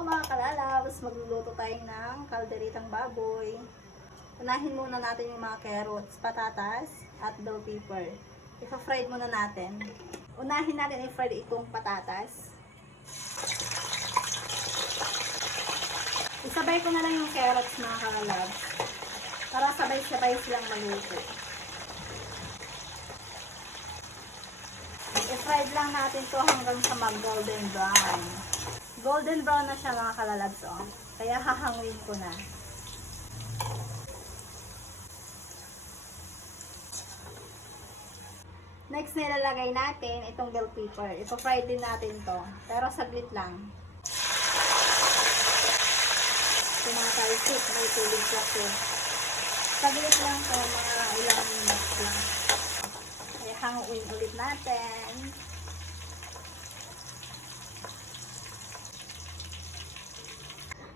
Hello mga kalalabs, magluluto tayo ng kalderitang baboy. Unahin muna natin yung mga carrots, patatas, at bell pepper. Ipa-fried muna natin. Unahin natin i-fry itong patatas. Isabay ko na lang yung carrots mga kalalabs para sabay-sabay silang maluto. I-fried lang natin to hanggang sa mag-golden brown. Golden brown na siya mga kalalabs, oh. Kaya hahanguin ko na. Next, nilalagay natin itong bell pepper. Ipo-fry din natin to. Pero saglit lang. Tumatalsik, may tubig kasi. Saglit lang to, mga ilang minutes lang. Kaya hanguin ulit natin.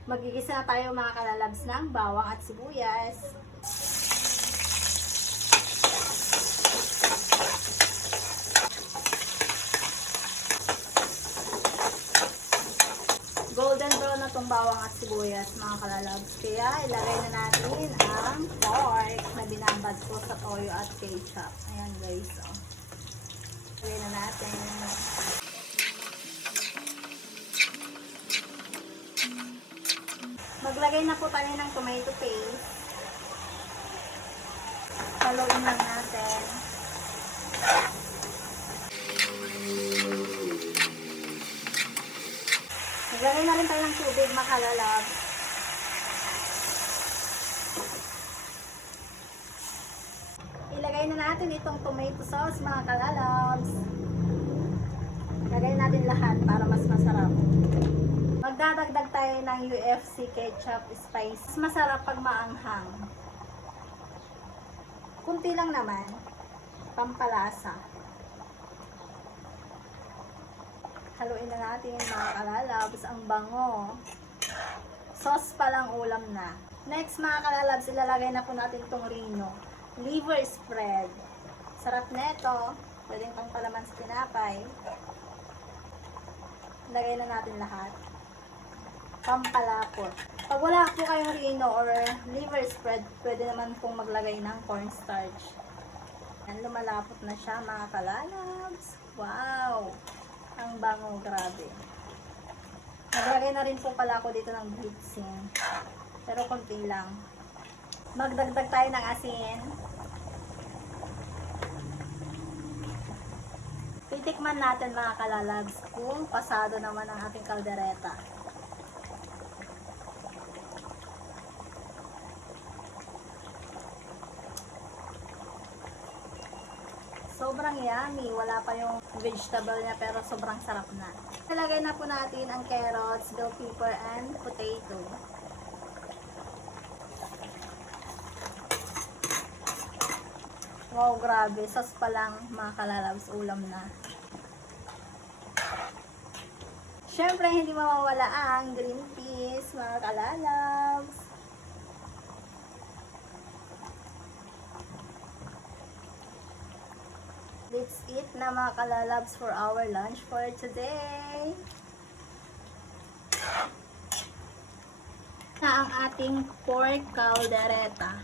Magigisa na tayo mga kalalabs ng bawang at sibuyas. Golden brown na itong bawang at sibuyas mga kalalabs. Kaya ilagay na natin ang pork na binabad ko sa toyo at ketchup. Ayan guys. Oh. Ilagay na natin. Maglagay na po tayo ng tomato paste. Haluin lang natin. Maglagay na rin tayo ng tubig mga kalalabs. Ilagay na natin itong tomato sauce mga kalalabs. Ilagay natin lahat para mas masarap. Magdadagdag tayo ng UFC ketchup spice. Masarap pag maanghang. Kunti lang naman. Pampalasa. Haluin na natin mga kalalabs. Ang bango. Sauce pa lang ulam na. Next mga kalalabs, ilalagay na po natin itong Reno. Liver spread. Sarap neto. Pwedeng pang palaman sa tinapay. Lagay na natin lahat. Pampalapot. Pag wala po kayong Reno or liver spread, pwede naman pong maglagay ng cornstarch. Yan, lumalapot na siya mga kalalabs. Wow! Ang bango, grabe. Maglagay na rin po pala ako dito ng bitsin. Pero konti lang. Magdagdag tayo ng asin. Titikman natin mga kalalabs kung pasado naman ang ating kaldereta. Sobrang yummy. Wala pa yung vegetable niya pero sobrang sarap na. Nalagay na po natin ang carrots, bell pepper, and potato. Wow, grabe. Sauce pa lang mga kalalabs, ulam na. Siyempre, hindi mawawala ang green peas mga kalalabs. Let's eat na mga kalalabs for our lunch for today. Na ang ating pork caldereta.